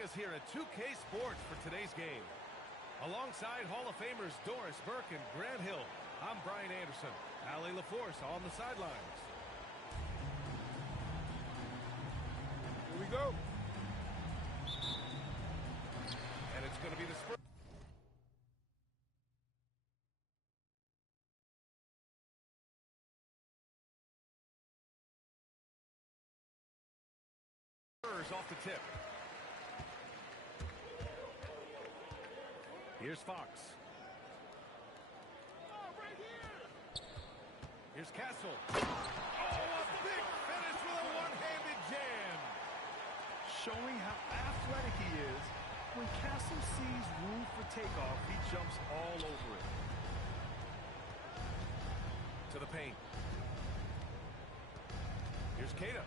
joining us here at 2K Sports for today's game. Alongside Hall of Famers Doris Burke and Grant Hill, I'm Brian Anderson. Allie LaForce on the sidelines. Here we go. And it's going to be the Spurs. Off the tip. Here's Fox. Here's Castle. Oh, a big finish with a one-handed jam. Showing how athletic he is. When Castle sees room for takeoff, he jumps all over it. To the paint. Here's Queta.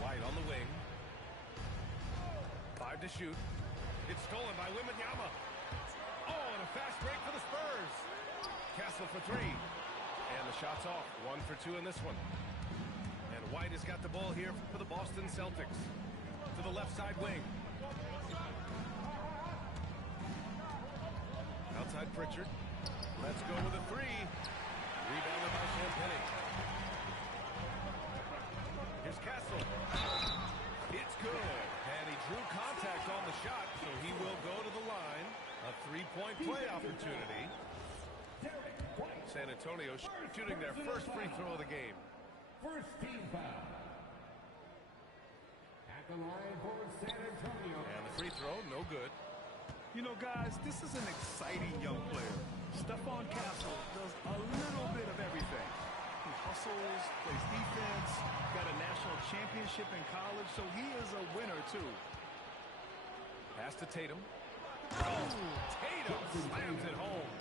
White on the wing. 5 to shoot. It's stolen by Wembanyama. Oh, and a fast break for the Spurs. Castle for 3. And the shot's off. 1 for 2 in this one. And White has got the ball here for the Boston Celtics. To the left side wing. Outside Pritchard. Let's go with a 3. Rebounded by Champagnie. Here's Castle. It's good. And he drew contact on the shot, so he will go to the line. A three-point play opportunity. San Antonio shooting their first free throw of the game. First team foul. At the line for San Antonio. And the free throw, no good. You know, guys, this is an exciting young player. Stephon Castle does a little bit of everything. He hustles, plays defense, got a national championship in college, so he is a winner, too. Pass to Tatum. Oh, Tatum slams it home.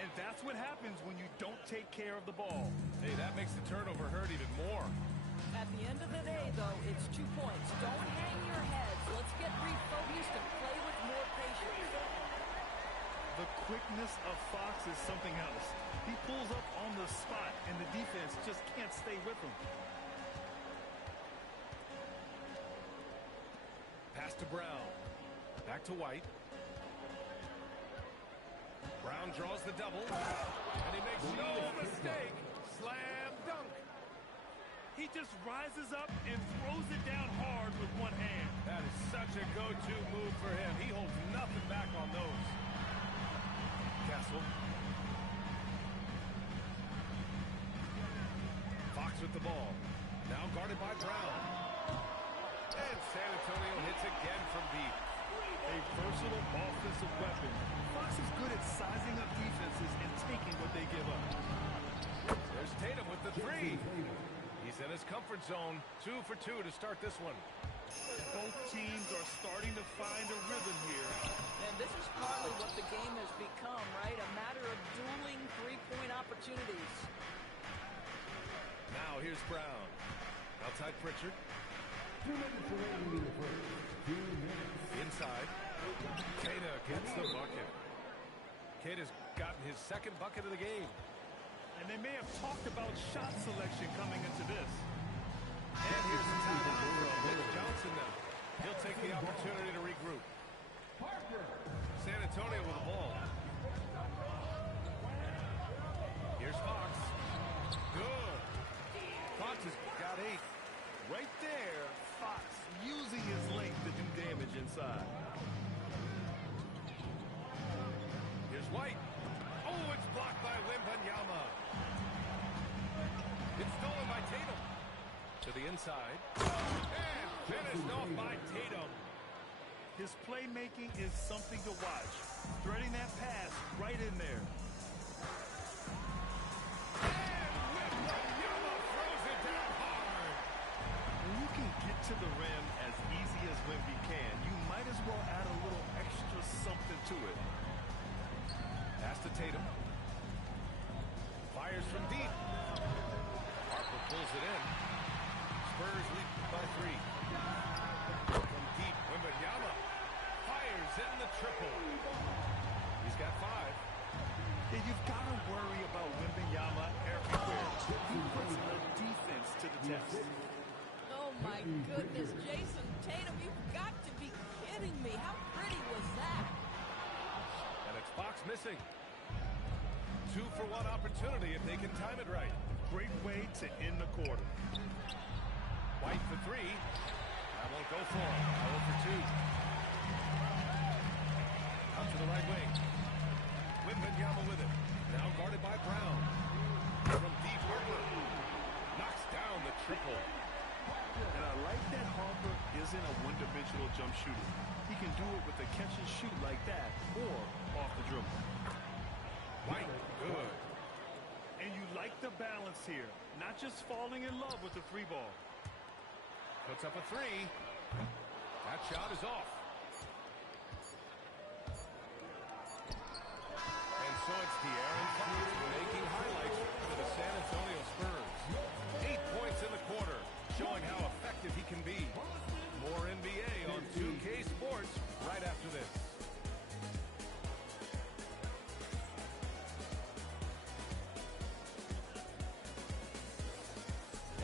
And that's what happens when you don't take care of the ball. Hey, that makes the turnover hurt even more. At the end of the day, though, it's 2 points. Don't hang your heads. Let's get refocused and play with more patience. The quickness of Fox is something else. He pulls up on the spot, and the defense just can't stay with him. Pass to Brown. Back to White. Brown draws the double. And he makes no mistake. Slam dunk. He just rises up and throws it down hard with one hand. That is such a go-to move for him. He holds nothing back on those. Castle. Fox with the ball. Now guarded by Brown. And San Antonio hits again from deep. A versatile offensive weapon. Fox is good at sizing up defenses and taking what they give up. There's Tatum with the 3. He's in his comfort zone. 2 for 2 to start this one. Both teams are starting to find a rhythm here. And this is partly what the game has become, right? A matter of dueling three-point opportunities. Now here's Brown. Outside Pritchard. 2 minutes remaining in the first. 2 minutes. Inside. Queta gets the bucket. Queta's gotten his second bucket of the game. And they may have talked about shot selection coming into this. And here's the timeout from Mitch Johnson now. He'll take the opportunity to regroup. San Antonio with the ball. Here's Fox. Good. Fox has got 8. Right there, Fox using his length to do damage inside. Here's White. Oh, it's blocked by Wembanyama. It's stolen by Tatum. To the inside. And finished off by Tatum. His playmaking is something to watch. Threading that pass right in there. And Wembanyama throws it down hard. When you can get to the rim as easy as Wemby can, you might as well add a little extra something to it. Pass to Tatum. Fires from deep. Harper pulls it in. Spurs lead by 3. From deep, Wembanyama fires in the triple. He's got 5. And you've got to worry about Wembanyama everywhere. He puts the defense to the test. Oh, my goodness. Jason Tatum, you've got to be kidding. kidding me? How pretty was that? And it's Fox missing. 2-for-1 opportunity if they can time it right. Great way to end the quarter. White for three. That won't go for him. 0 for 2. Out to the right wing. Wembanyama with it. Now guarded by Brown. From deep, Harper knocks down the triple. And I like that Harper isn't a one-dimensional jump shooter. He can do it with a catch and shoot like that or off the dribble. White, good. And you like the balance here. Not just falling in love with the three ball. Puts up a three. That shot is off. And so it's De'Aaron Fox making highlights for the San Antonio Spurs. 8 points in the quarter, showing how effective he can be. More NBA on 2K Sports right after this.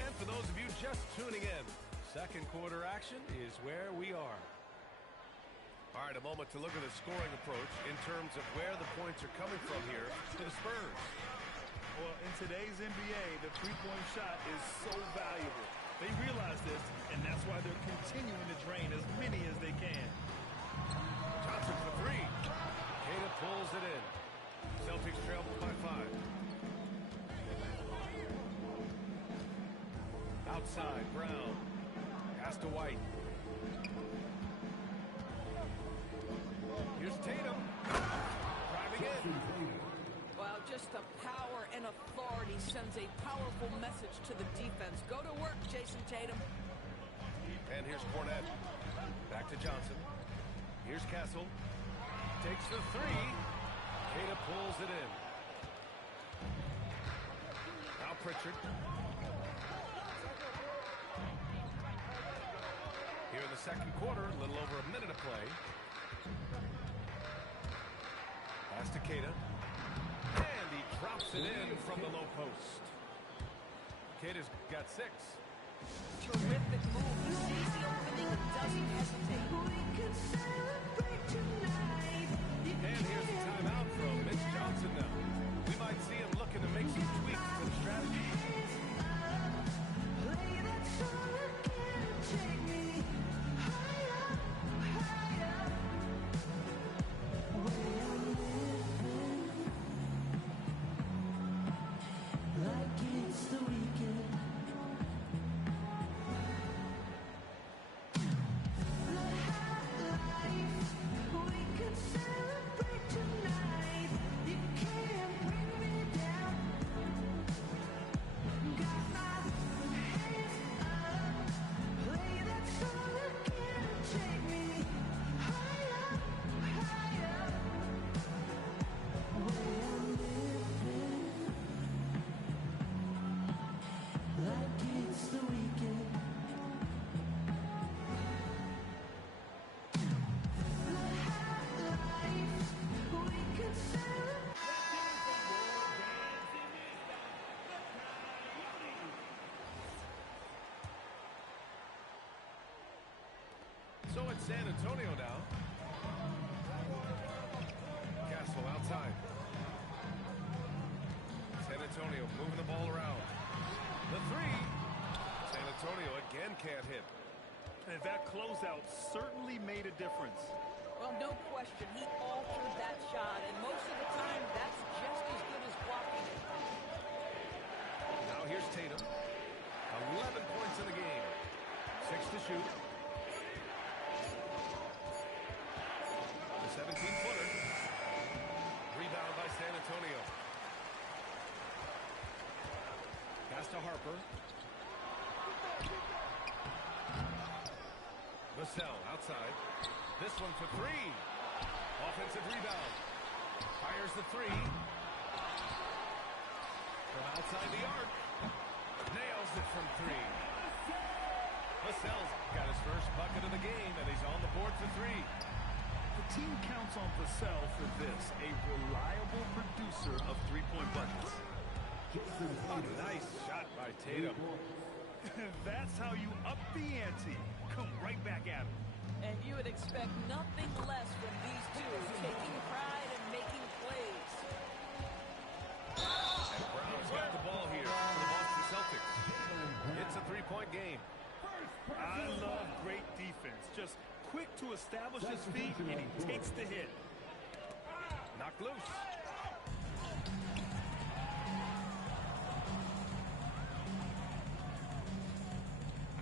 And for those of you just tuning in, second quarter action is where we are. All right, a moment to look at the scoring approach in terms of where the points are coming from here for the Spurs. Well, in today's NBA, the three-point shot is so valuable. They realize this, and that's why they're continuing to drain as many as they can. Johnson for three. Queta pulls it in. Celtics trail by 5. Outside, Brown. Pass to White. Here's Tatum. Driving in. Wow, just the power and authority sends a powerful message to the defense. Go to work, Jason Tatum. And here's Cornette. Back to Johnson. Here's Castle. Takes the three. Queta pulls it in. Now Pritchard. Here in the second quarter, a little over a minute of play. Pass to Queta. And he drops it in from the low post. Queta's got 6. Terrific move. He sees the opening and doesn't hesitate. And here's the timeout from Mitch Johnson now. We might see him looking to make some tweaks to the strategy. So it's San Antonio now. Castle outside. San Antonio moving the ball around. The three. San Antonio again can't hit. And that closeout certainly made a difference. Well, no question. He altered that shot, and most of the time, that's just as good as blocking it. Now here's Tatum. 11 points in the game. 6 to shoot. The 17-footer. Rebound by San Antonio. Pass to Harper. Vassell outside. This one for three. Offensive rebound. Fires the three. From outside the arc. Nails it from three. Vassell's got his first bucket of the game, and he's on the board for three. The team counts on Vassell for this, a reliable producer of three-point buckets. A nice shot by Tatum. That's how you up the ante. Come right back at him. And you would expect nothing less from these two, taking pride and making plays. And Brown's got the ball here for the Boston Celtics. It's a three-point game. I love great defense. Just quick to establish his feet, and he takes the hit. Knocked loose.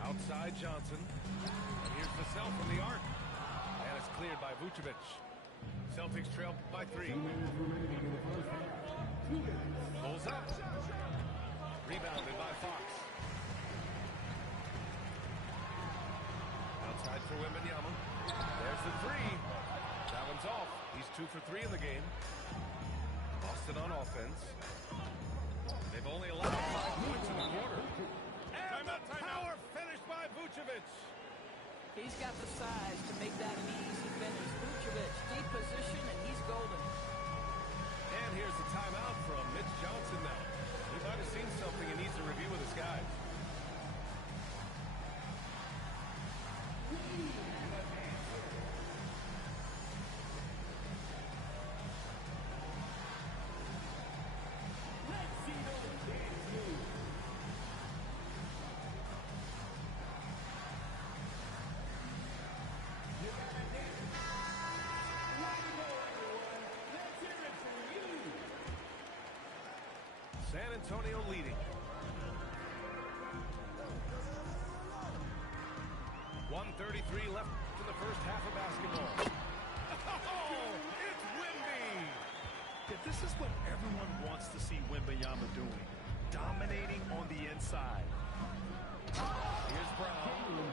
Outside Johnson. And here's Vassell from the arc. And it's cleared by Vucevic. Celtics trail by 3. Pulls up. Rebounded by Fox. Outside for Wembanyama. There's the 3. That one's off. He's 2 for 3 in the game. Boston on offense. They've only allowed 5 points in the quarter. And the power finish by Vucevic. He's got the size to make that an easy finish. Vucevic, deep position, and he's golden. And here's the timeout from Mitch Johnson now. He might have seen something and needs to review with his guys. San Antonio leading. 1:33 left in the first half of basketball. Oh, it's Wemby. Yeah, this is what everyone wants to see Wembanyama doing. Dominating on the inside. Here's Brown.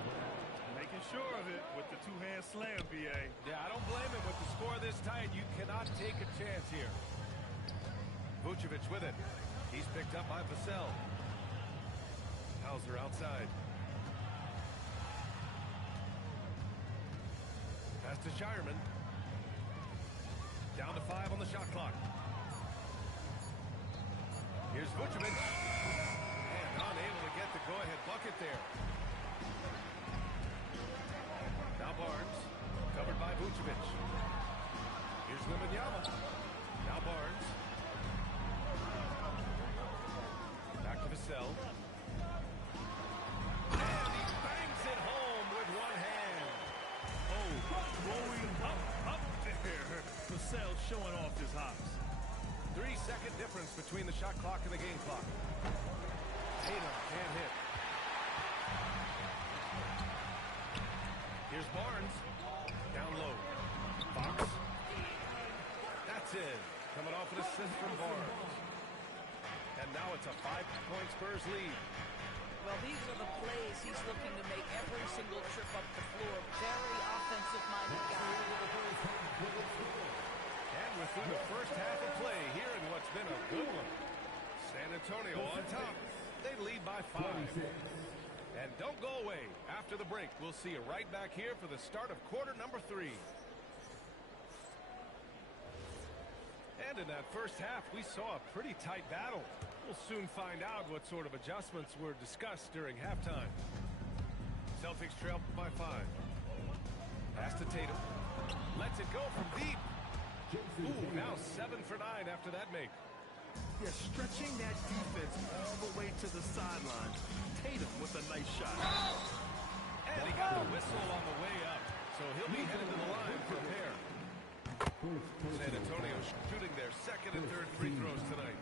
Making sure of it with the two-hand slam, B.A. Yeah, I don't blame him with the score this tight. You cannot take a chance here. Vucevic with it. He's picked up by Vassell. Hauser outside. Pass to Shireman. Down to 5 on the shot clock. Here's Vucevic. And unable to get the go-ahead bucket there. Now Barnes. Covered by Vucevic. Here's Wembanyama. Now Barnes. Back to Vassell. And he bangs it home with one hand. Oh, going up there. Vassell showing off his hops. 3-second difference between the shot clock and the game clock. Tatum can't hit. Here's Barnes. Down low. Fox. That's it. Coming off an assist from Barnes. And now it's a 5-point Spurs lead. Well, these are the plays he's looking to make every single trip up the floor. Very offensive-minded guy. And we're through the first half of play here in what's been a good one. San Antonio on top. They lead by 5. And don't go away. After the break, we'll see you right back here for the start of quarter number 3. And in that first half, we saw a pretty tight battle. We'll soon find out what sort of adjustments were discussed during halftime. Celtics trail by 5. Pass to Tatum. Lets it go from deep. Ooh, now 7 for 9 after that make. Yeah, stretching that defense all the way to the sideline. Tatum with a nice shot. And he got the whistle on the way up. So he'll be headed to the line for a pair. San Antonio shooting their second and third free throws tonight.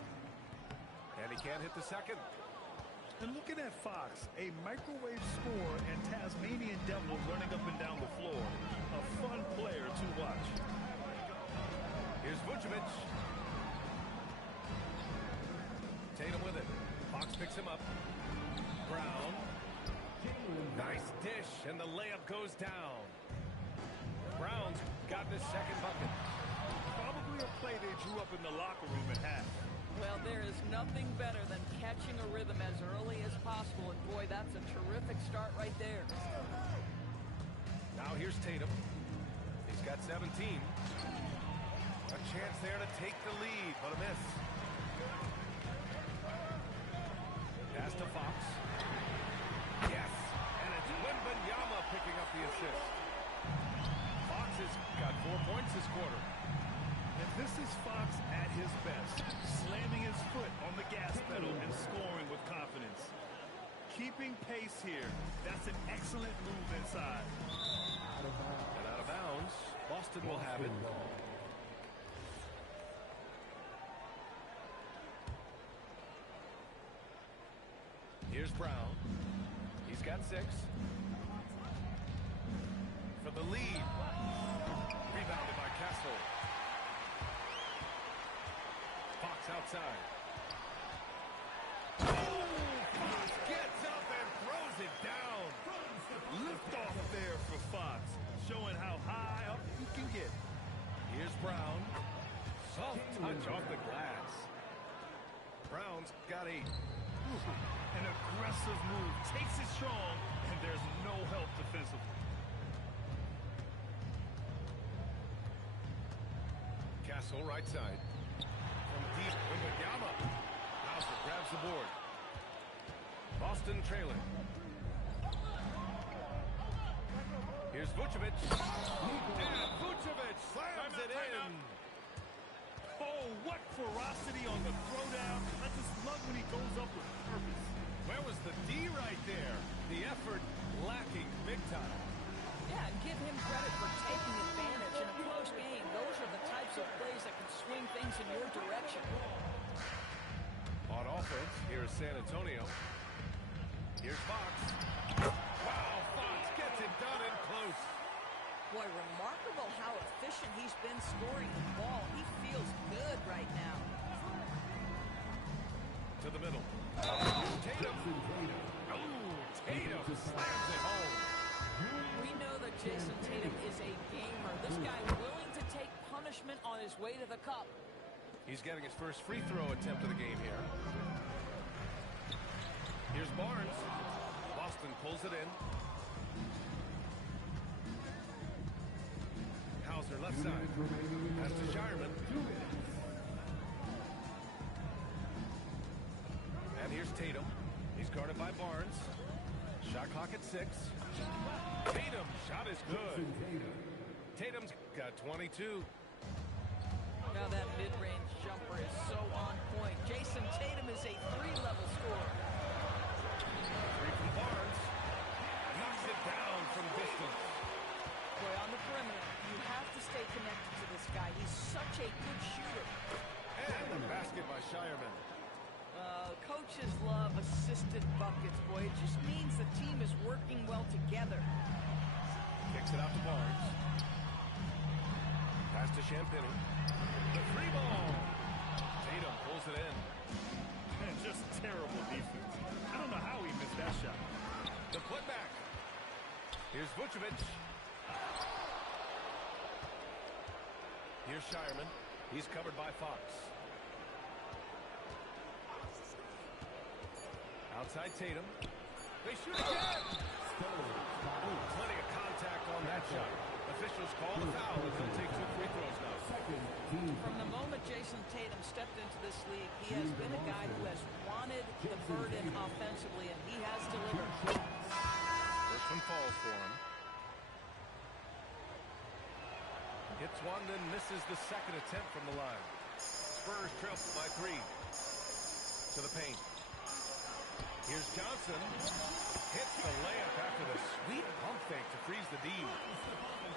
And he can't hit the second. And looking at Fox, a microwave score and Tasmanian Devil running up and down the floor. A fun player to watch. Here's Vucevic. Tatum with it. Fox picks him up. Brown. Nice dish, and the layup goes down. Brown's gotten his second bucket. Probably a play they drew up in the locker room at half. Well, there is nothing better than catching a rhythm as early as possible, and boy, that's a terrific start right there. Now here's Tatum. He's got 17. A chance there to take the lead, but a miss. Pass to Fox. Yes, and it's Wembanyama picking up the assist. keeping pace here. That's an excellent move inside. And out of bounds. Boston will have it. Here's Brown. He's got 6. For the lead. Rebounded by Castle. Fox outside. Fox gets up and throws it down. Lift off there for Fox, showing how high up he can get. Here's Brown. Soft touch off the glass. Brown's got 8. An aggressive move, takes it strong, and there's no help defensively. Castle right side. From deep, Wembanyama. Hauser grabs the board. Boston trailing. Here's Vucevic. And Vucevic slams it in. Oh, what ferocity on the throwdown. I just love when he goes up with purpose. Where was the D right there? The effort lacking big time. Yeah, and give him credit for taking advantage in a close game. Those are the types of plays that can swing things in your direction. On offense, here's San Antonio. Here's Fox. Wow, Fox gets it done in close. Boy, remarkable how efficient he's been scoring the ball. He feels good right now. To the middle. Tatum. Oh, Tatum slams it home. We know that Jason Tatum is a gamer. This guy willing to take punishment on his way to the cup. He's getting his first free throw attempt of the game here. Here's Barnes. Boston pulls it in. Hauser left side. Pass to Shireman. And here's Tatum. He's guarded by Barnes. Shot clock at 6. Tatum shot is good. Tatum's got 22. Now that mid-range jumper is so on point. Jason Tatum is a 3-level scorer. 3 from Barnes. Knocks it down from distance. Boy, on the perimeter, you have to stay connected to this guy. He's such a good shooter. And the basket by Shireman. Coaches love assisted buckets, boy. It just means the team is working well together. Kicks it out to Barnes. Pass to Champagnie. The free ball. Tatum pulls it in. Man, just terrible defense. I don't know how he missed that shot. The putback. Here's Vucevic. Here's Shireman. He's covered by Fox. Outside Tatum. They shoot again. Oh, plenty of contact on that shot. Officials call the foul as he'll take 2 free throws now. From the moment Jason Tatum stepped into this league, he has been a guy who has wanted the burden offensively, and he has delivered. This one falls for him. Hits one, then misses the second attempt from the line. Spurs trail by 3. To the paint. Here's Johnson. Hits the layup after the sweet pump fake to freeze the D.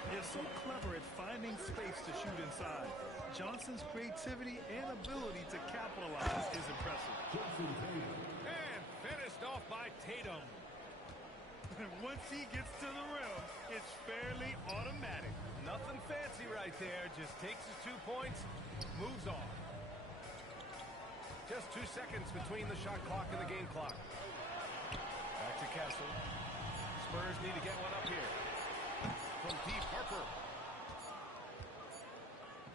They're so clever at finding space to shoot inside. Johnson's creativity and ability to capitalize is impressive. And finished off by Tatum. And once he gets to the rim, it's fairly automatic. Nothing fancy right there. Just takes his 2 points, moves on. Just 2 seconds between the shot clock and the game clock. Back to Castle. Spurs need to get one up here. From deep, Harper.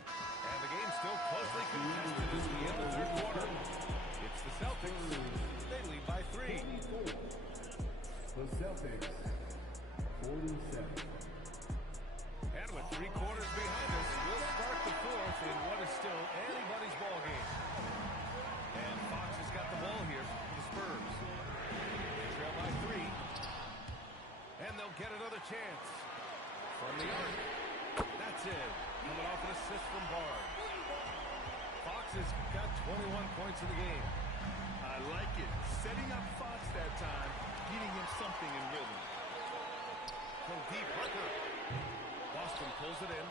And the game's still closely contested as we end the 3rd quarter. It's the Celtics. They lead by 3. The Celtics, 47. And with 3 quarters behind us, we'll start the 4th in what is still anybody's ball game. And Fox has got the ball here for the Spurs. They trail by 3. And they'll get another chance. From the arc. That's it. Coming off an assist from Barnes. Fox has got 21 points in the game. I like it. Setting up Fox that time. He something in rhythm. From deep, Harper. Boston pulls it in.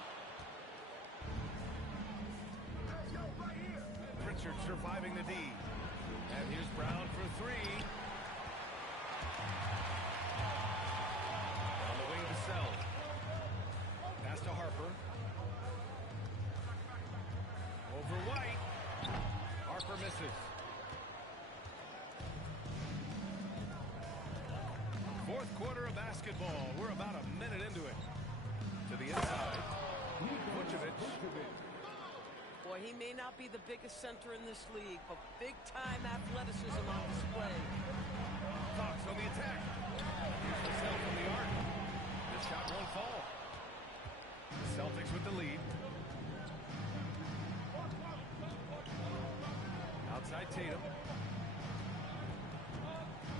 Pritchard surviving the D. And here's Brown for three. On the wing to Sell. Pass to Harper. Over White. Harper misses. Fourth quarter of basketball. We're about a minute into it. To the inside. Vucevic. Boy, he may not be the biggest center in this league, but big-time athleticism on display. Fox on the attack. Here's Vassell from the arc. This shot won't fall. The Celtics with the lead. Outside Tatum.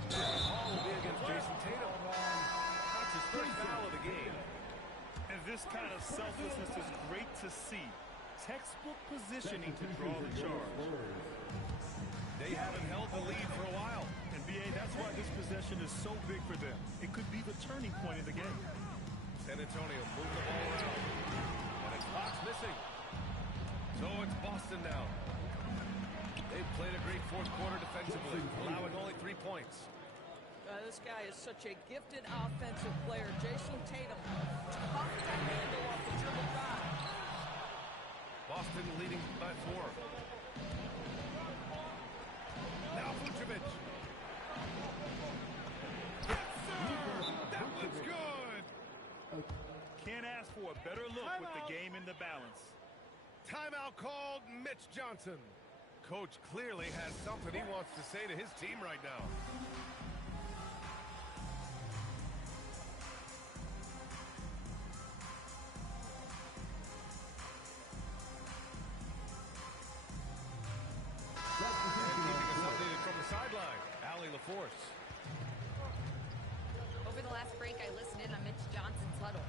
Ball will be against Jason Tatum. That's his first foul of the game. And this kind of selflessness is great to see. Textbook positioning to draw the charge. They haven't held the lead for a while. And BA, that's why this possession is so big for them. It could be the turning point in the game. San Antonio moving the ball around. And it's Fox missing. So it's Boston now. They've played a great fourth quarter defensively, allowing only 3 points. This guy is such a gifted offensive player. Jason Tatum, tough to handle off the dribble drive. Boston leading by 4. Now Vucevic. Yes, sir! That one's good! Can't ask for a better look with the game in the balance. Timeout called. Mitch Johnson. Coach clearly has something he wants to say to his team right now. Force. Over the last break, I listened in on Mitch Johnson's huddle.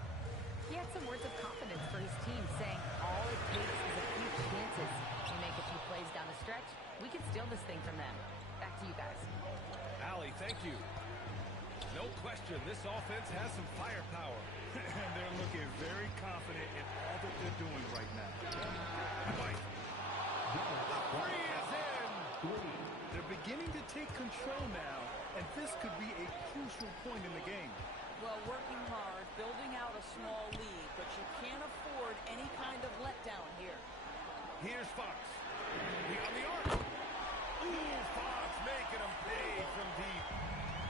He had some words of confidence for his team, saying all it takes is a few chances. We make a few plays down the stretch, we can steal this thing from them. Back to you guys. Allie, thank you. No question, this offense has some firepower. And they're looking very confident in all that they're doing right now. White. The three is in. They're beginning to take control now, and this could be a crucial point in the game. Well, working hard, building out a small lead, but you can't afford any kind of letdown here. Here's Fox. On the arc. Ooh, Fox making him pay from deep.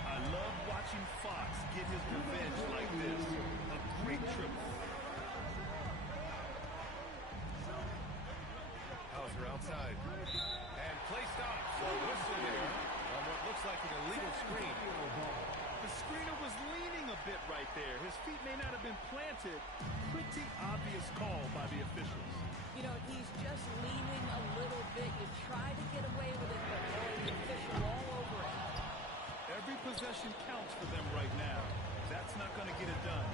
I love watching Fox get his revenge like this. A great triple. Hauser outside. And play stops. So whistle there on what looks like an illegal screen. The screener was leaning a bit right there. His feet may not have been planted. Pretty obvious call by the officials. You know, he's just leaning a little bit. You try to get away with it, but boy, the official all over it. Every possession counts for them right now. That's not going to get it done.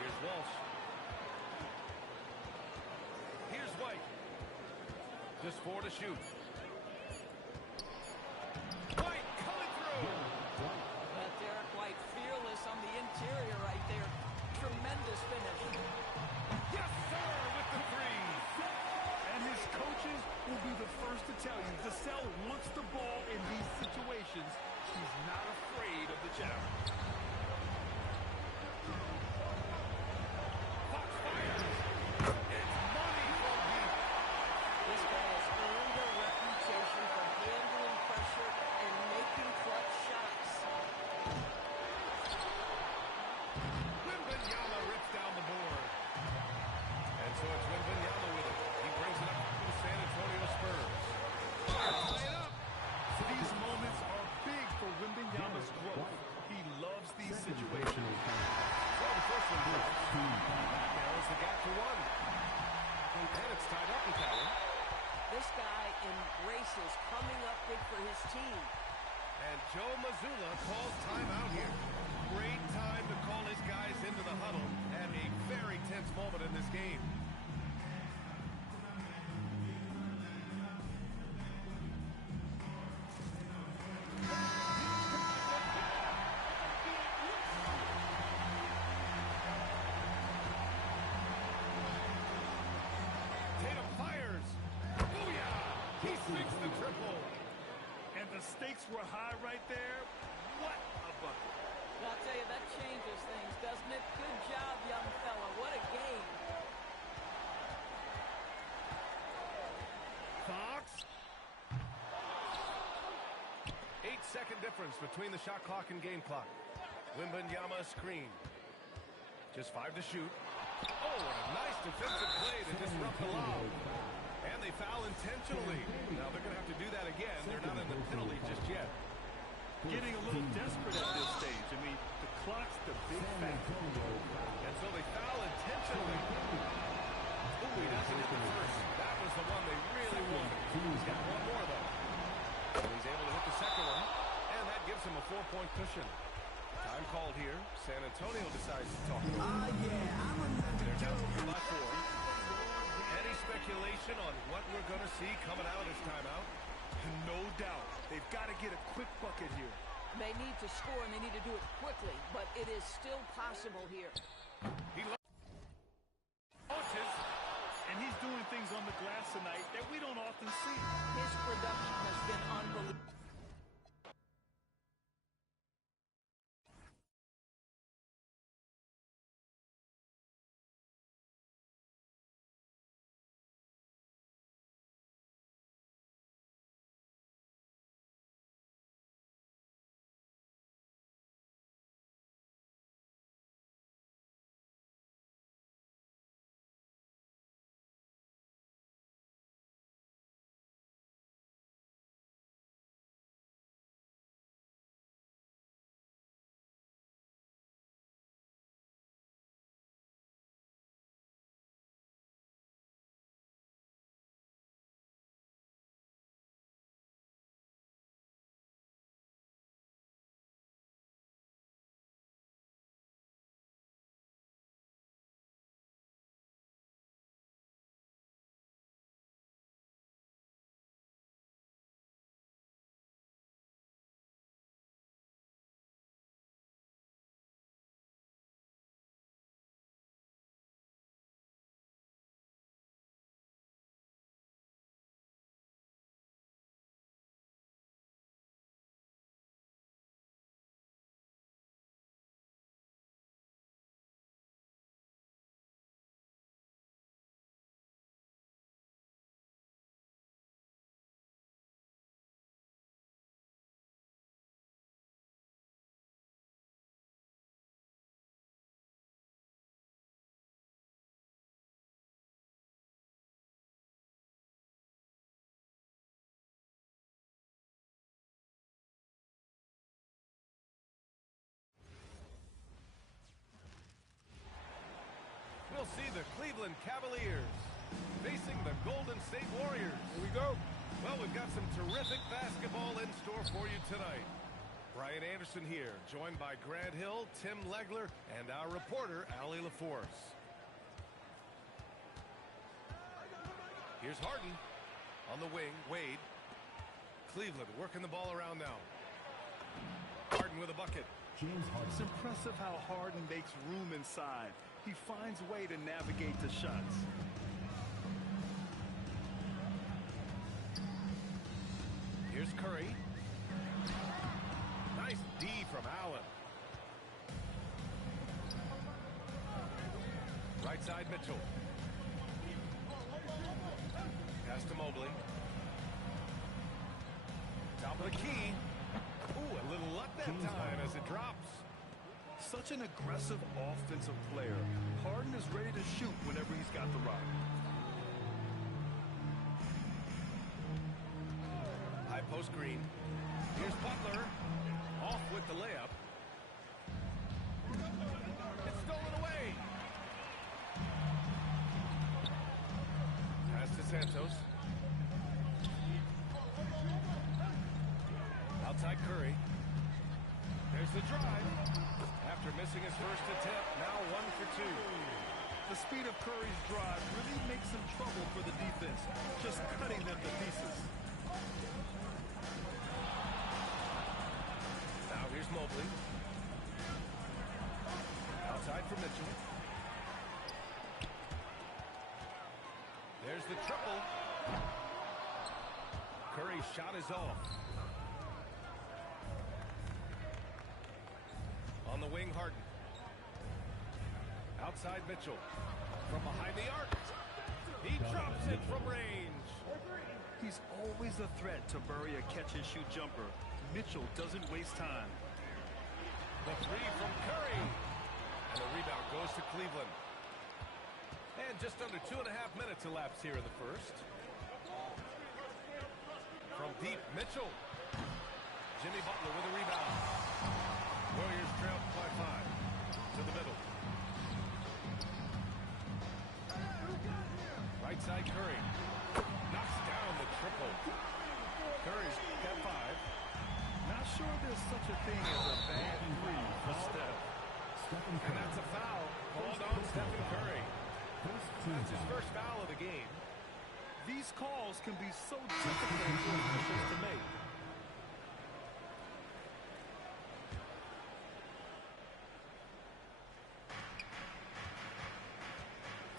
Here's Walsh. Here's White. Just 4 to shoot. White coming through. Derek White fearless on the interior right there. Tremendous finish. Yes, sir, with the three. And his coaches will be the first to tell you, Vassell wants the ball in these situations. He's not afraid of the challenge. Fox fires. It's money from deep. This guy has earned a reputation for handling pressure and making clutch shots. Wembanyama rips down the board. And so it's Wembanyama with it. He brings it up to the San Antonio Spurs. Tie it up. So these moments are big for Wembanyama's growth. He loves these situations. So the first one narrows the gap to 1. And it's tied up with that one. This guy embraces coming up big for his team. And Joe Mazzulla calls timeout here. Great time to call his guys into the huddle at a very tense moment in this game. stakes were high right there. What a bucket. Well, I'll tell you, that changes things, doesn't it? Good job, young fella. What a game. Fox. 8-second difference between the shot clock and game clock. Wembanyama screen. Just 5 to shoot. Oh, what a nice defensive play to disrupt the lob. And they foul intentionally. Now they're going to have to do that again. They're not in the penalty just yet. Getting a little desperate at this stage. I mean, the clock's the big factor. And so they foul intentionally. Ooh, he doesn't hit the first. That was the one they really wanted. He's got one more, though. And he's able to hit the second one. And that gives him a 4-point cushion. Time called here. San Antonio decides to talk. They're down by 4. Any speculation on what we're going to see coming out of this timeout? No doubt. They've got to get a quick bucket here. They need to score, and they need to do it quickly, but it is still possible here. He launches. And he's doing things on the glass tonight that we don't often see. His production has been unbelievable. We'll see the Cleveland Cavaliers facing the Golden State Warriors. Here we go. Well, we've got some terrific basketball in store for you tonight. Brian Anderson here, joined by Grant Hill, Tim Legler, and our reporter, Allie LaForce. Here's Harden on the wing. Wade. Cleveland working the ball around now. Harden with a bucket. It's impressive how Harden makes room inside. He finds a way to navigate the shots. Here's Curry. Nice D from Allen. Right side Mitchell. Pass to Mobley. Top of the key. Ooh, a little luck that time as it drops. Such an aggressive offensive player. Harden is ready to shoot whenever he's got the rock. High post screen. Here's Butler. Off with the layup. It's stolen away. Pass to Santos. Outside Curry. There's the drive. After missing his first attempt, now 1 for 2. The speed of Curry's drive really makes him trouble for the defense, just cutting them to pieces. Now here's Mobley. Outside for Mitchell. There's the triple. Curry's shot is off. On the wing, Harden. Outside Mitchell. From behind the arc. He drops it from range. He's always a threat to bury a catch-and-shoot jumper. Mitchell doesn't waste time. The three from Curry. And the rebound goes to Cleveland. And just under 2.5 minutes elapsed here in the first. From deep, Mitchell. Jimmy Butler with a rebound. Warriors trail by 5. To the middle. Right side, Curry. Knocks down the triple. Curry's got 5. Not sure there's such a thing as a bad three for Steph. And that's a foul called on Stephen Curry. That's his first foul of the game. These calls can be so difficult for officials to make.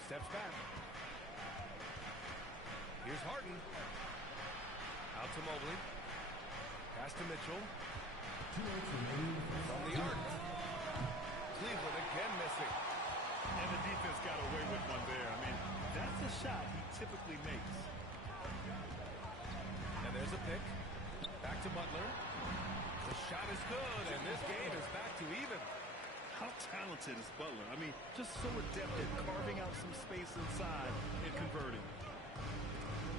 Steps back. Here's Harden. Out to Mobley. Pass to Mitchell. From the arc. Cleveland again missing. And the defense got away with one there. I mean, that's a shot he typically makes. And there's a pick. Back to Butler. The shot is good, and this game is back to even. How talented is Butler? I mean, just so adept at carving out some space inside and converting.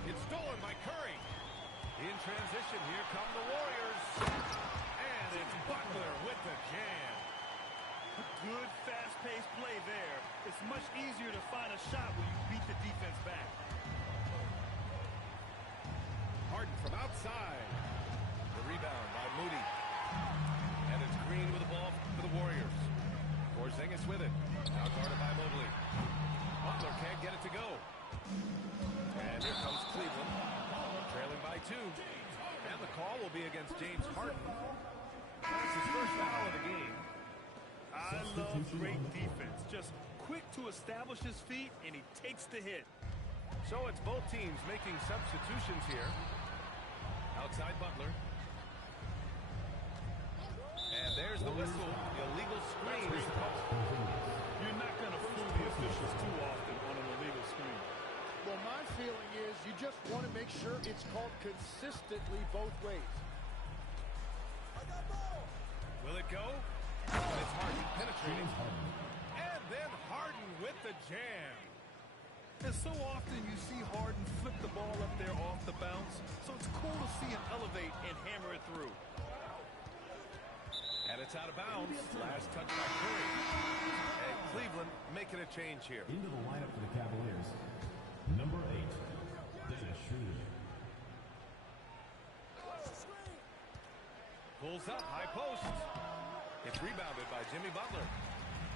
It's stolen by Curry. In transition, here come the Warriors. And it's Butler with the jam. Good, fast-paced play there. It's much easier to find a shot when you beat the defense back. Harden from outside. The rebound by Moody. And it's Green with the ball for the Warriors. Porzingis with it. Now guarded by Mobley. Butler can't get it to go. And here comes Cleveland. Trailing by 2. And the call will be against James Harden. That's his first foul of the game. I love great defense. Just quick to establish his feet, and he takes the hit. So it's both teams making substitutions here. Outside Butler. And there's the whistle. Illegal screen is called. You're not going to fool the officials too often on an illegal screen. Well, my feeling is you just want to make sure it's called consistently both ways. Will it go? It's Harden penetrating. And then Harden with the jam. And so often you see Harden flip the ball up there off the bounce, so it's cool to see him elevate and hammer it through. And it's out of bounds. Last touch by Curry. And Cleveland making a change here. Into the lineup for the Cavaliers, number 8, Dennis Schroeder. Pulls up, high post. It's rebounded by Jimmy Butler.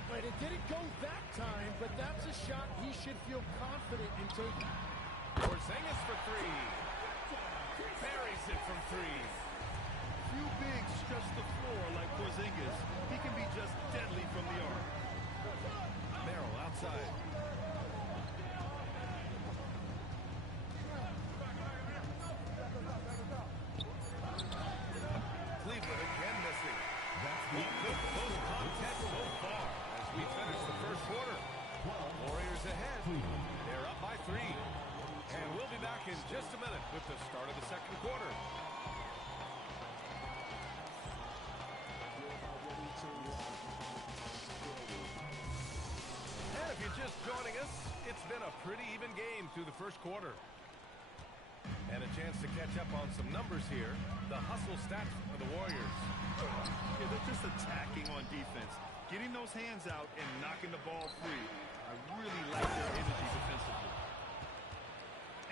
But it didn't go that time, but that's a shot he should feel confident in taking. Porzingis for 3. Buries it from 3. Few bigs stretch the floor like Porzingis. He can be just deadly from the arc. Merrill outside. Cleveland again missing. That's the good close contest so far as we finish the first quarter. Warriors ahead. They're up by 3. And we'll be back in just a minute with the start of the second quarter. And if you're just joining us, it's been a pretty even game through the first quarter. And a chance to catch up on some numbers here. The hustle stats for the Warriors. Yeah, they're just attacking on defense, getting those hands out and knocking the ball free. I really like their energy defensively.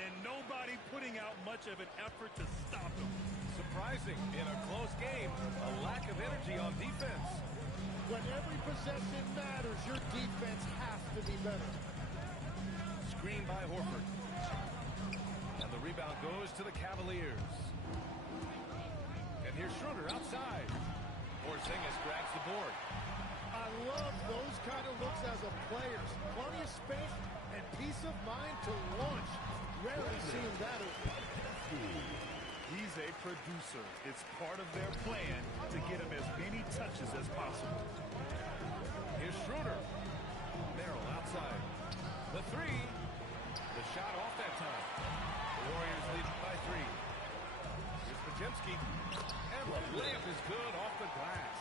And nobody putting out much of an effort to stop them. Surprising in a close game, a lack of energy on defense. When every possession matters, your defense has to be better. Screen by Horford. And the rebound goes to the Cavaliers. And here's Schroeder outside. Porzingis grabs the board. I love those kind of looks as a player. Plenty of space and peace of mind to launch. Rarely seen that open. He's a producer. It's part of their plan to get him as many touches as possible. Here's Schroeder. Merrill outside. The three. The shot off that time. The Warriors lead by 3. Here's Podziemski. And the layup is good off the glass.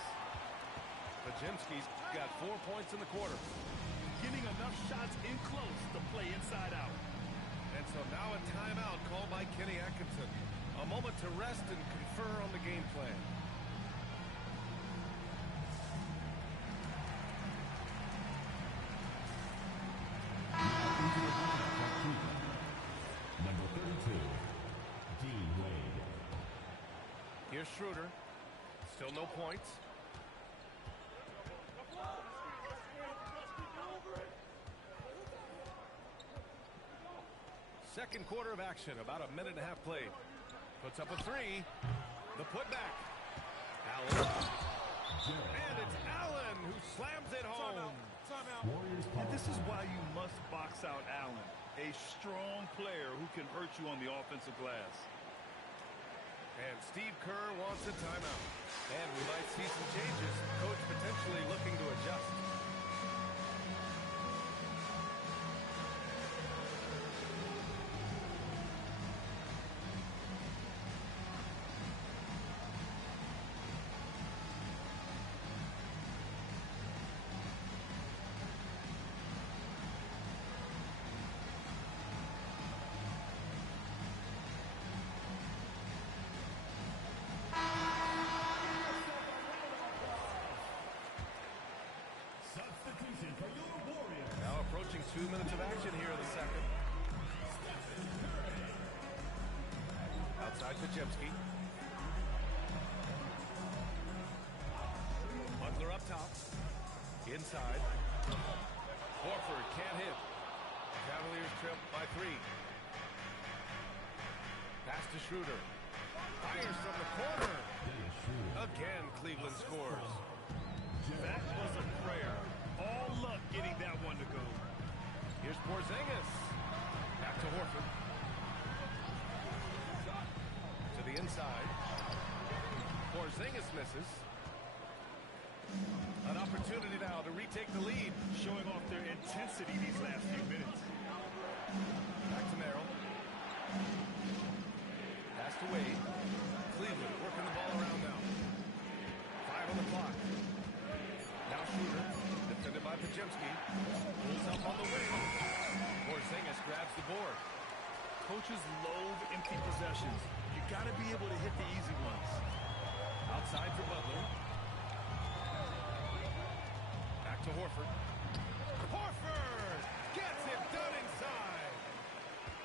Podziemski's got 4 points in the quarter. Getting enough shots in close to play inside out. And so now a timeout called by Kenny Atkinson. A moment to rest and confer on the game plan. Number 32, Dean Wade. Here's Schroeder. Still no points. Second quarter of action, about a minute and a half played. Puts up a three. The putback. Allen. And it's Allen who slams it home. Warriors And this is why you must box out Allen, a strong player who can hurt you on the offensive glass. And Steve Kerr wants a timeout. And we might see some changes. Coach potentially looking to adjust. substitution for your Warriors. Now approaching 2 minutes of action here in the second. Outside Podziemski. Butler up top. Inside. Horford can't hit. Cavaliers trip by 3. Pass to Schroeder. Fires from the corner. Again, Cleveland scores. That was a prayer. All luck getting that one to go. Here's Porzingis. Back to Horford. To the inside. Porzingis misses. An opportunity now to retake the lead. Showing off their intensity these last few minutes. Back to Merrill. Pass to Wade. Cleveland working the ball around now. 5 on the clock. Now Schroeder, defended by Podziemski. Pulls up on the wing. Porzingis grabs the board. Coaches loathe empty possessions. You got to be able to hit the easy ones. Outside for Butler. Back to Horford. Horford gets it done inside.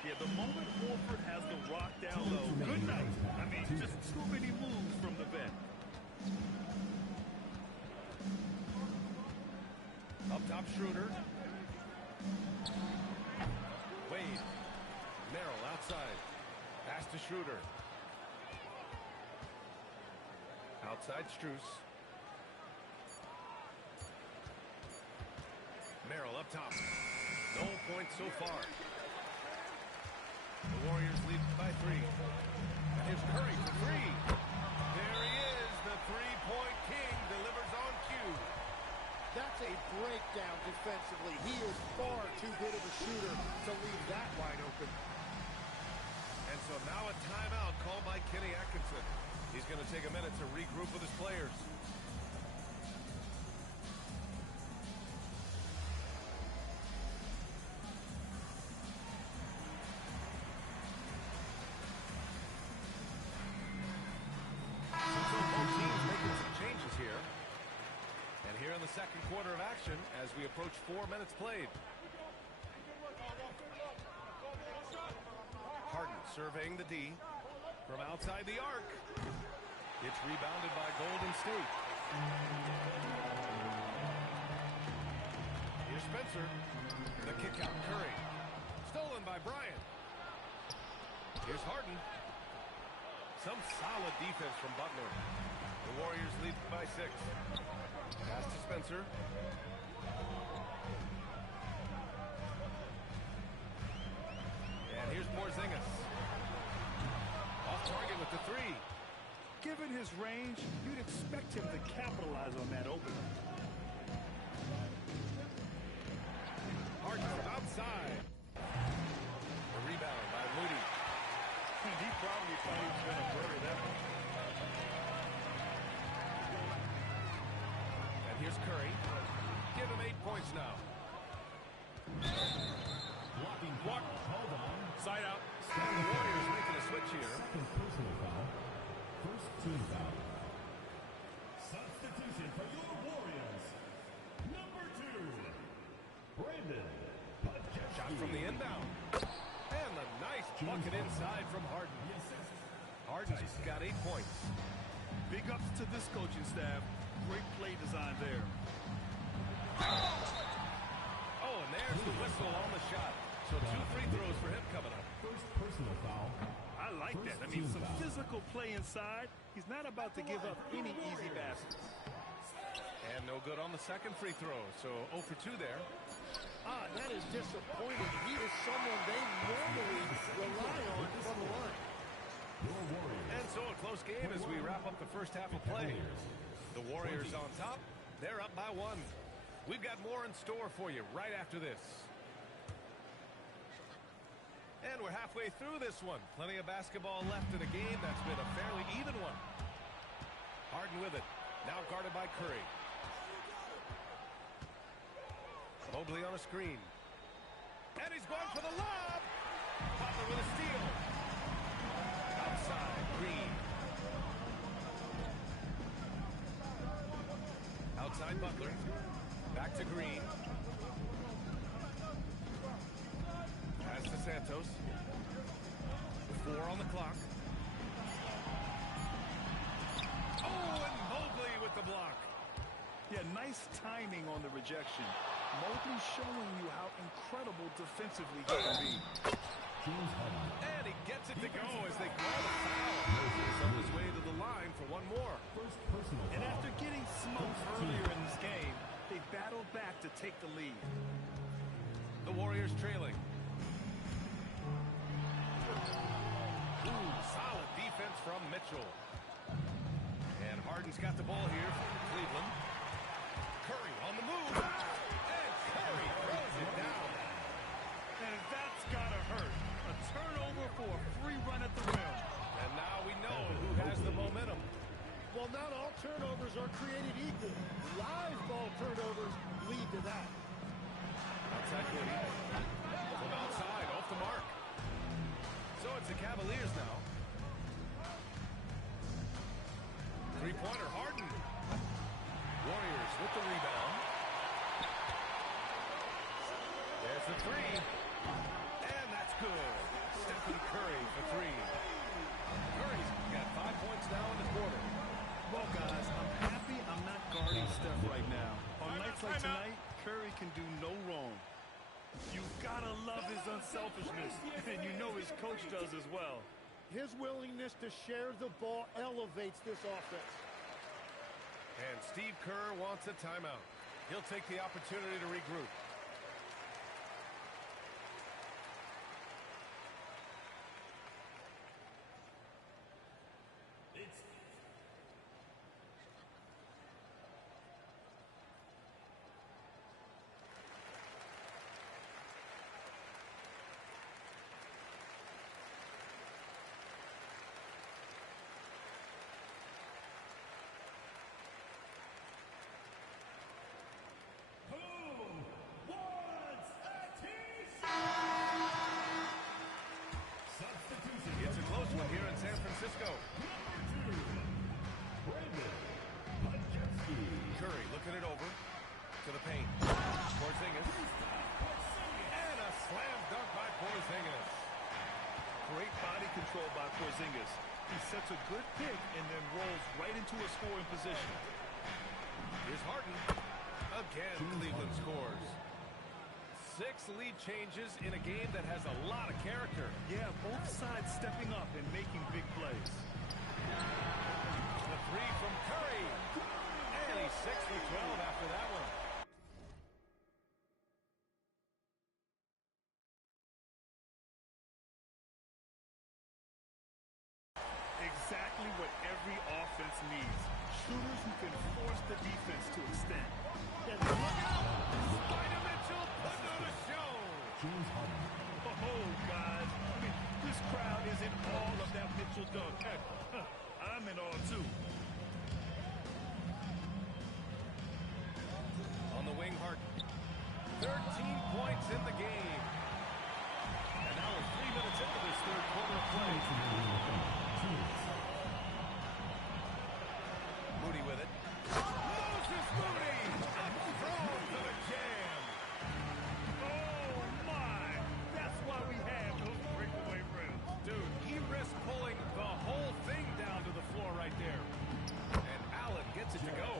Yeah, the moment Horford has the rock down low, good night. I mean, just too many moves from the vet. Up top, Schroeder. Wade. Merrill outside. Pass to Schroeder. Outside Strus. Merrill up top. No points so far. The Warriors lead by 3. Here's Curry for 3. There he is. The three-point king delivers on cue. That's a breakdown defensively. He is far too good of a shooter to leave that wide open. And so now a timeout called by Kenny Atkinson. He's going to take a minute to regroup with his players. So both teams making some changes here. And here in the second quarter of action as we approach 4 minutes played. Harden surveying the D from outside the arc. It's rebounded by Golden State. Here's Spencer. The kick out Curry. Stolen by Bryant. Here's Harden. Some solid defense from Butler. The Warriors lead by 6. Pass to Spencer. And here's Porzingis. Off target with the 3. Given his range, you'd expect him to capitalize on that opener. side. The rebound by Moody. He probably thought he was going to bury that one. And here's Curry. Give him 8 points now. Walk. Hold on. Side out. And the Warriors making a switch here. Second personal foul. First team foul. Substitution for your Warriors. Number 2. Brandon Podjeski. Shot from the inbound. And the nice bucket inside from Harden. Harden's got 8 points. Big ups to this coaching staff. Great play design there. Oh, and there's the whistle on the shot. So 2 free throws for him coming up. First personal foul. I like that. I mean, some physical play inside. He's not about to give up any easy baskets. And no good on the second free throw. So 0 for 2 there. That is disappointing. He is someone they normally rely on from the line. Your Warriors. And so a close game as we wrap up the first half of play. The Warriors on top. They're up by 1. We've got more in store for you right after this. And we're halfway through this one. Plenty of basketball left in a game that's been a fairly even one. Harden with it. Now guarded by Curry. Mobley on a screen. And he's going for the lob. Butler with a steal. Outside, Green. Outside Butler. Back to Green. Pass to Santos. 4 on the clock. Oh, and Mobley with the block. Yeah, nice timing on the rejection. Mobley showing you how incredible defensively he can be. And he gets it to go as they call the foul. He's on his way to the line for one more. First personal And foul. after getting smoked earlier in this game, they battled back to take the lead. The Warriors trailing. Ooh, solid defense from Mitchell. And Harden's got the ball here from Cleveland. Curry on the move. And Curry throws it down. And that's gotta hurt. A turnover for a free run at the rim. And now we know who has the momentum. Well, not all turnovers are created equal. Live ball turnovers lead to that. Outside Woody. From outside, off the mark. So it's the Cavaliers now. Three-pointer, Harden. Warriors with the rebound. There's the three. And that's good. Stephen Curry for 3. Curry's got 5 points now in the quarter. Well, guys, I'm happy I'm not guarding Steph right now. On nights like tonight, Curry can do no wrong. You've got to love his unselfishness, and you know his coach does as well. His willingness to share the ball elevates this offense. And Steve Kerr wants a timeout. He'll take the opportunity to regroup. It's a close one here in San Francisco. Curry looking it over to the paint. Porzingis. And a slam dunk by Porzingis. Great body control by Porzingis. He sets a good pick and then rolls right into a scoring position. Here's Harden. Again, Cleveland scores. 6 lead changes in a game that has a lot of character. Yeah, both sides stepping up and making big plays. The 3 from Curry. And he's 6 for 12 after that one. Exactly what every offense needs. Shooters who can force the defense to extend. And look out! Spider Mitchell put on a show. James Harden. Oh, guys. I mean, this crowd is in all of that Mitchell dunk. Heck, I'm in awe, too. On the wing, Harden. 13 points in the game. And now we're 3 minutes into this third quarter of play. Moody with it. Moses Moody! Thrown to the jam. Oh, my. That's why we have those breakaway rims. Dude, he risked pulling the whole thing down to the floor right there. And Allen gets it to go.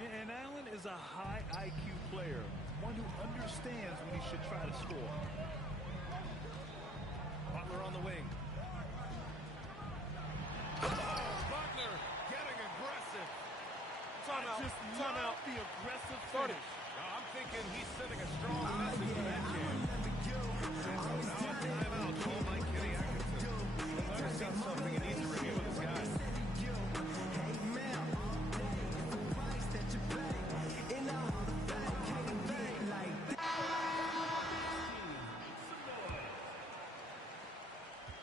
And Allen is a high IQ player, one who understands when he should try to score. Butler on the wing. Oh, Butler getting aggressive. I just love the aggressive finish. I'm thinking he's sending a strong message to that jam. Now a timeout called by Kenny Atkinson. There's something he needs to review with his guys.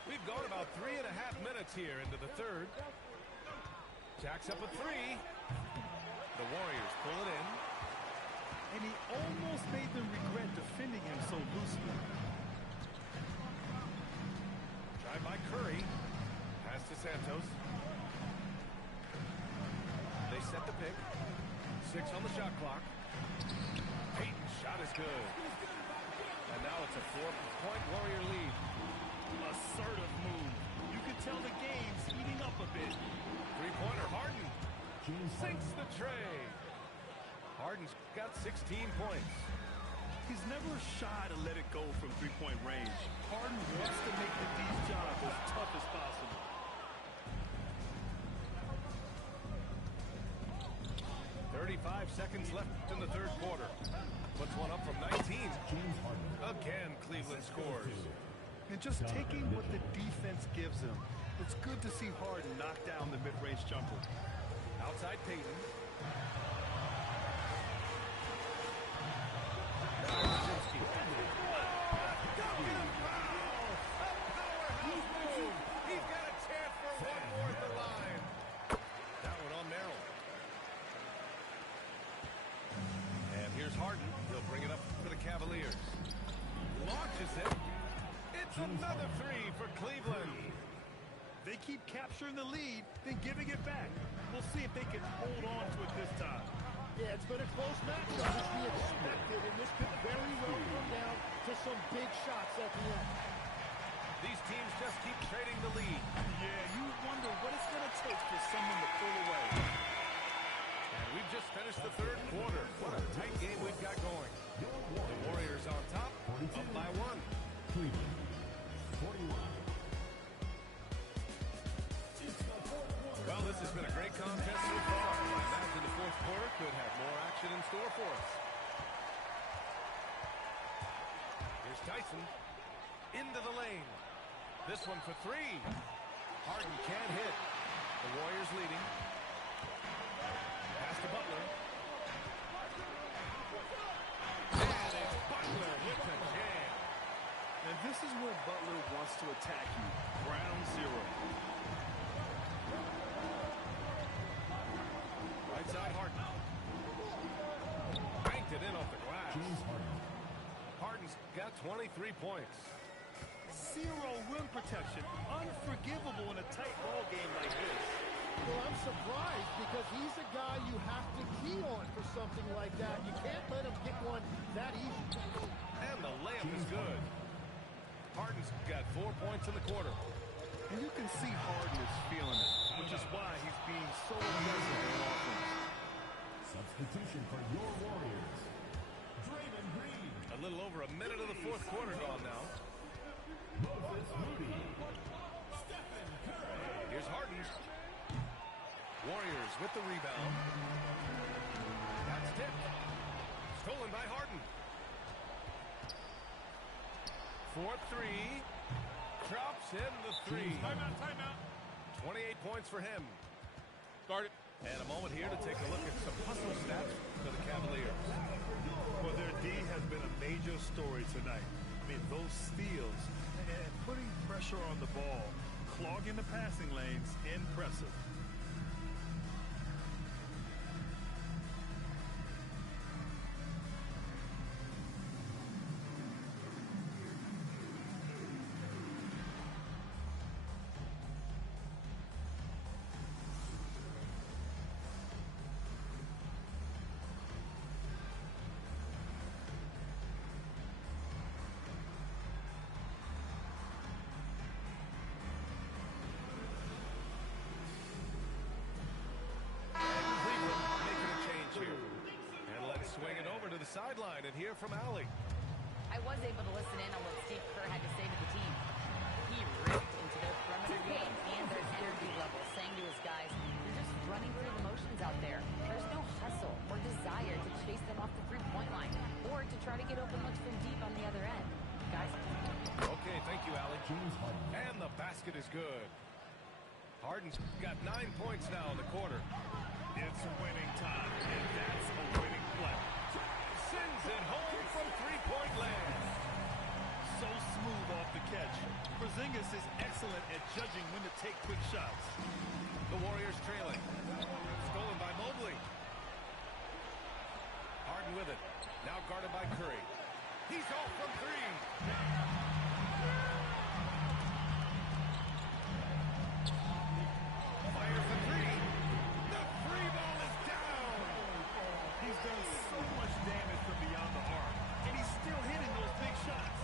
We've gone about 3.5 minutes here into the third. Jacks up a three. The Warriors pull it in. And he almost made them regret defending him so loosely. Drive by Curry. Pass to Santos. They set the pick. 6 on the shot clock. Payton's shot is good. And now it's a 4-point Warrior lead. Assertive move. You can tell the game's heating up a bit. Three-pointer Harden. Sinks the tray. Harden's got 16 points. He's never shy to let it go from three-point range. Harden wants to make the D's job as tough as possible. .35 seconds left in the third quarter. Puts one up from 19. Again, Cleveland scores. And just taking what the defense gives him, it's good to see Harden knock down the mid-range jumper. Outside Payton. He's got a chance for one more at the line. That one on Merrill. And here's Harden. He'll bring it up for the Cavaliers. Launches it. It's another three for Cleveland. They keep capturing the lead, then giving it back. We'll see if they can hold on to it this time. Yeah, it's been a close matchup, as we expected, and this could very well come down to some big shots at the end. These teams just keep trading the lead. Yeah, you wonder what it's going to take for someone to pull away. And we've just finished the third quarter. What a tight game we've got going. The Warriors on top, up by one. Cleveland, 41. Well, this has been a great contest so far. I imagine the fourth quarter could have more action in store for us. Here's Tyson. Into the lane. This one for three. Harden can't hit. The Warriors leading. Pass to Butler. And it's Butler with the jam. And this is where Butler wants to attack you. Ground zero. Right side Harden. Banked it in off the glass. Harden's got 23 points. Zero rim protection. Unforgivable in a tight ball game like this. Well, I'm surprised because he's a guy you have to key on for something like that. You can't let him get one that easy. And the layup is good. Harden's got 4 points in the quarter. And you can see Harden is feeling it, which is why he's being so aggressive in offense. Substitution for your Warriors, Draymond Green. A little over a minute of the fourth quarter gone now. Moses Moody. Stephen Curry. Here's Harden. Warriors with the rebound. That's tipped. Stolen by Harden. 4-3. Drops in the three. Timeout, timeout. 28 points for him. Guard it. And a moment here to take a look at some hustle stats for the Cavaliers. Well, their D has been a major story tonight. I mean, those steals and putting pressure on the ball, clogging the passing lanes, impressive. Sideline and hear from Allie. I was able to listen in on what Steve Kerr had to say to the team. He ripped into their perimeter game and their energy level, saying to his guys, "You're just running through the motions out there. There's no hustle or desire to chase them off the three-point line or to try to get open looks from deep on the other end. Guys?" Okay, thank you, Allie. And the basket is good. Harden's got 9 points now in the quarter. It's winning time, and that's a winning play. Sends it home from three-point land. So smooth off the catch. Porzingis is excellent at judging when to take quick shots. The Warriors trailing. Stolen by Mobley. Harden with it. Now guarded by Curry. He's off from three. Fires the three. The free ball is down. He's done so much damage from beyond the arc, and he's still hitting those big shots.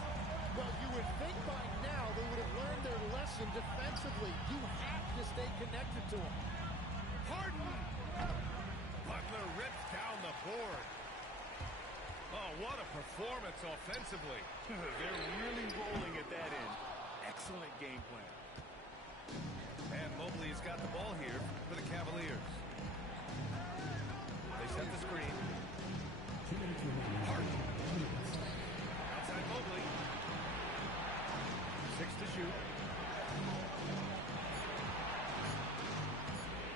Well, you would think by now they would have learned their lesson defensively. You have to stay connected to him. Harden. Butler rips down the board. Oh, what a performance offensively. They're really rolling at that end. Excellent game plan. And Mobley's got the ball here for the Cavaliers. They set the screen. Harden. Outside Mobley. 6 to shoot.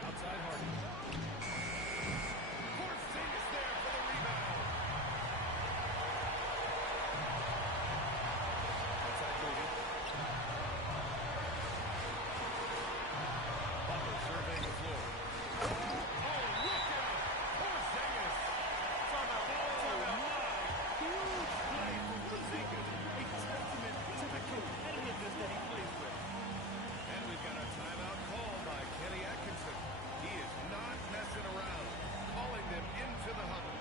Outside Harden. Porzingis there for the rebound. Outside Mobley. Butler surveying the floor. Oh, look out! Porzingis! Huge play from Porzingis. A testament to the competitiveness that he plays with. And we've got a timeout called by Kenny Atkinson. He is not messing around, calling them into the huddle.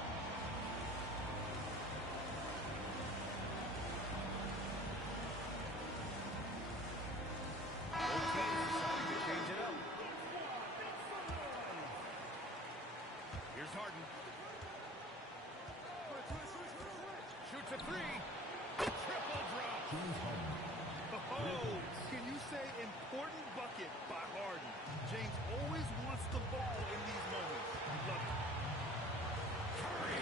Both teams deciding to change it up. Here's Harden. Shoots a three. Triple drop. Oh, can you say important bucket by Harden? James always wants the ball in these moments. Love it. Curry.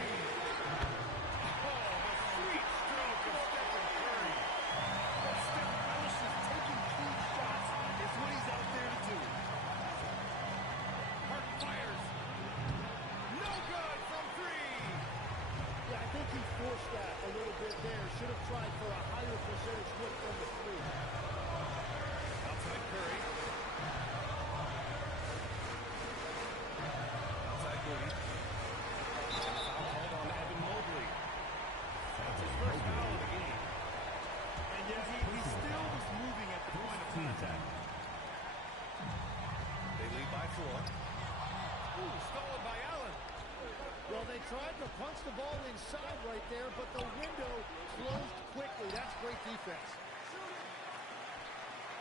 Oh, the sweet stroke of Stephen Curry. Steph relishes taking key shots. It's what he's out there to do. Harden fires. No good from three. Yeah, I think he forced that a little bit there. Should have tried for a higher percentage look from the three. Outside Curry. Outside Goody. Foul called on Evan Mobley. That's his first foul of the game. And yet he still was moving at the point of contact. They lead by 4. Ooh, stolen by Allen. Well, they tried to punch the ball inside right there, but the window closed quickly. That's great defense.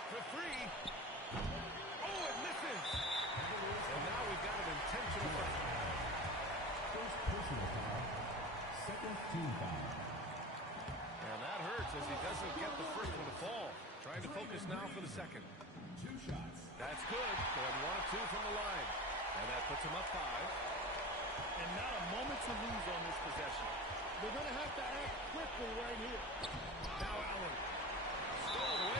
For three. Oh, it misses. And now we've got an intentional foul. First personal foul. Second team foul. And that hurts as he doesn't get the first one to fall. Trying to focus now for the second. 2 shots. That's good. Going 1 of 2 from the line. And that puts him up 5. And not a moment to lose on this possession. They're going to have to act quickly right here. Now Allen. Stolen away